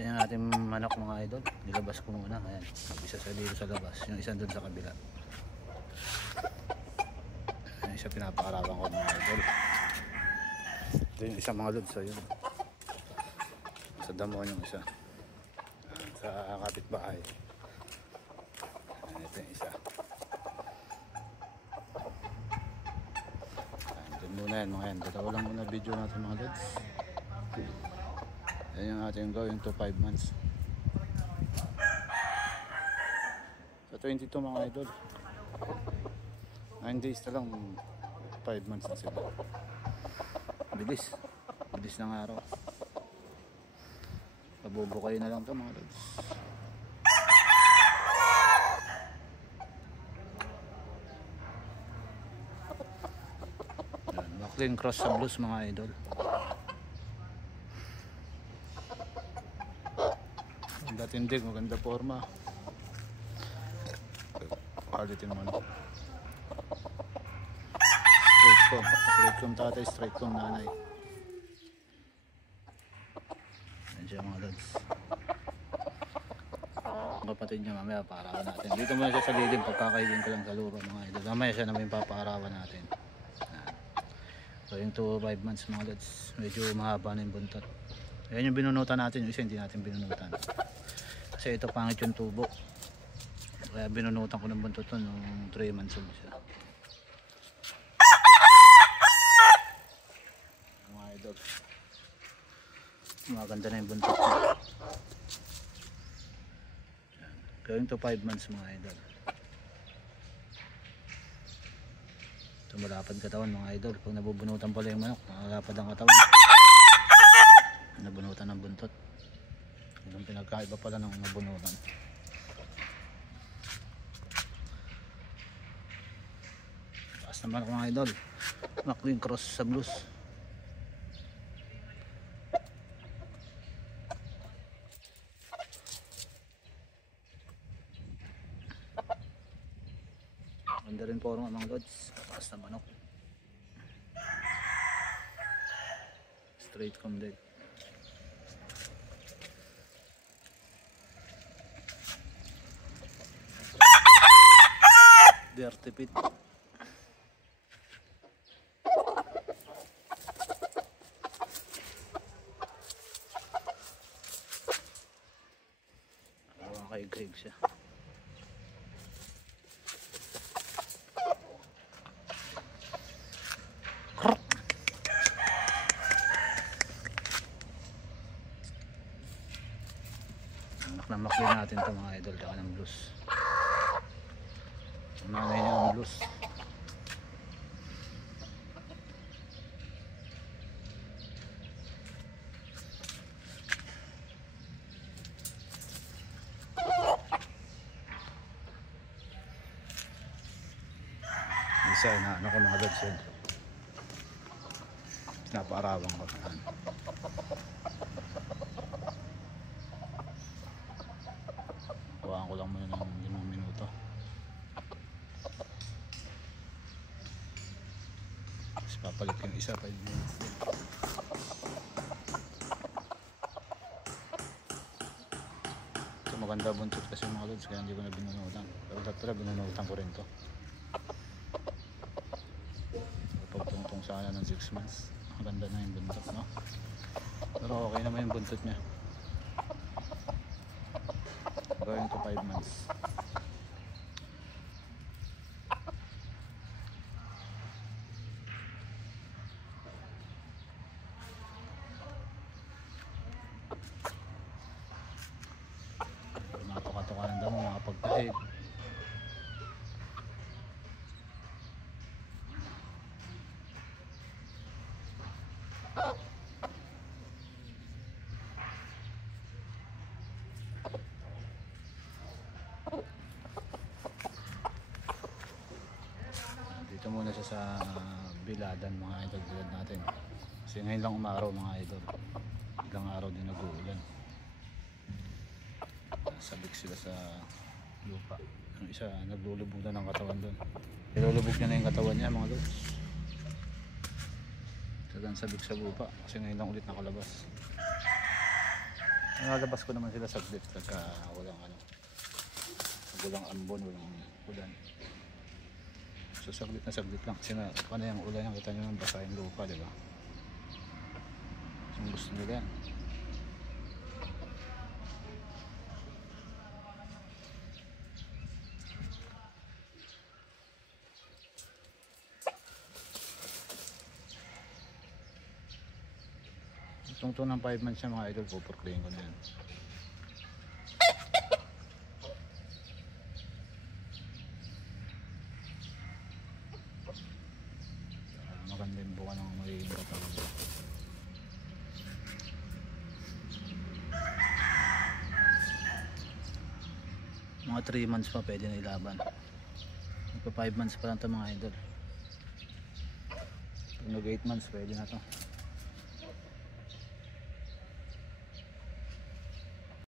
Ayan yung ating manok mga idol. Nilabas ko muna. Ayan, isa sa dito sa labas, yung isa doon sa kabila. Ayan, isa pinapakarawan ko mga idol. Ito yung isa mga lods. Ayun, sa damo yung isa, sa kapitbahay. Ayan, ito yung isa. Ayan, doon muna yan mga yan. Dalawa lang muna video natin mga lods. Ayan yung ating going to 5 months. Sa 22 mga idol, 9 days na lang, 5 months na sila. Bilis ng araw. Pabubukay na lang ito mga lods. Maclean cross sa blues mga idol. Maganda tindig, maganda forma. Quality naman. Straight com tatay, straight com nanay. Ayan siya mga lods. Ang kapatid niya mamaya paarawan natin. Dito muna siya sa lilim, pagkakailin ko lang sa lupa mga idol. Mamaya siya naman yung papaarawan natin. Going to 5 months mga lods. Medyo mahaba na yung buntot. Ayan yung binunutan natin, yung isa hindi natin binunutan. Kasi ito pangit yung tubo. Kaya binunutan ko ng buntot nung 3 months old siya. Mga idol, maganda na yung buntot niya. Going to 5 months mga idol. Ito malapad katawan mga idol. Pag nabubunutan pala yung manok, malapad ang katawan. Nabunutan ng buntot. Yung pinagkaiba pala ng nabunutan. Taas naman ako mga idol. Maclean cross sa blues. Ganda rin po mga lods. Taas na manok. Straight com din. Dirty pit. Kaig-kaig siya. Anak na Maclean natin ito mga idol. Tsaka ng blues. Nanay niya ang blues. Isa na ano ko mga lods yun. Pinapaarawan ko. Kuhaan ko lang muna ng 5 minuto. Tapos papalit yung isa 5 minutes din. Ito maganda buntot kasi mga lods, kaya hindi ko na binunutan. Pero dati binunutan ko rin to. Pagtungtong sana ng 6 months. Maganda na yung buntot, no? Pero okay naman yung buntot niya. Going to 5 months. Matuka-tuka ng damo, mga pagtahid. Dito muna siya sa biladan mga idol, bilad natin. Kasi ngayon lang umaraw mga idol. Ilang araw din nag-uulan. Sabik sila sa lupa. Yung isa naglulubog na ng katawan doon. Nilulubog niya na yung katawan niya mga lods. Talagang sabik sa lupa kasi ngayon lang ulit nakalabas. Nalabas ko naman sila saglit pagka walang ano, walang ambon, walang ulan. So saglit lang kasi na ano yung ulan yung kita nyo ng basa yung lupa, diba? So gusto nila yan. Itong to ng 5 months na mga idol, puporklayin ko na yan. Maganda yung buka ng magiging katawan. Mga 3 months pa pwede na ilaban. Magpa 5 months pa lang ito mga idol. Pag nag 8 months pwede na to.